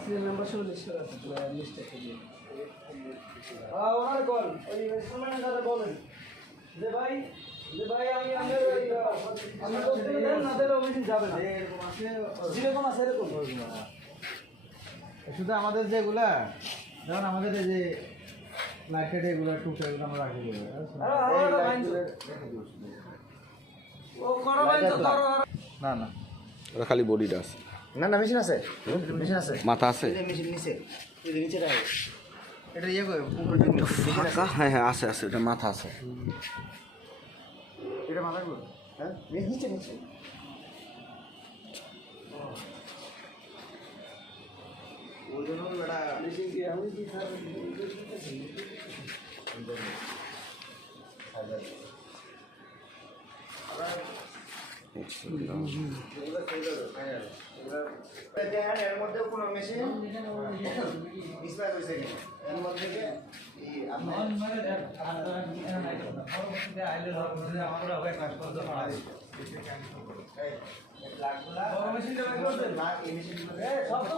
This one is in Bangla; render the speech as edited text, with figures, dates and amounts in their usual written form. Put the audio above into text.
সিরিয়াল নাম্বার সহ লিস্ট করা আছে লিস্টে থেকে ওনার কল ওই ইনস্ট্রুমেন্ট দাদা বলেন যে ভাই আমি তো দেন না দিলে ওই যাবে না এরকম আছে এরকম শুধু আমাদের যেগুলা যেমন আমাদের এই যে লাইটেড এগুলো টুকটাক এগুলো আমরা রাখি দেবো না না ওরা খালি বডিটা আছে না না মেশিন আছে মেশিন আছে মাথা আছে মেশিন নিচে নিচে রাখে এটা ইয়ে করে ফাঁকা হ্যাঁ হ্যাঁ আছে আছে এটা মাথা আছে এটা মাথা করে হ্যাঁ নিচে নিচে ওই জন্য বেটা মেশিন কি আমি কি এর মধ্যে কোনো মেশিন ডিসপ্লে হয়েছে কিনা এর মধ্যে সব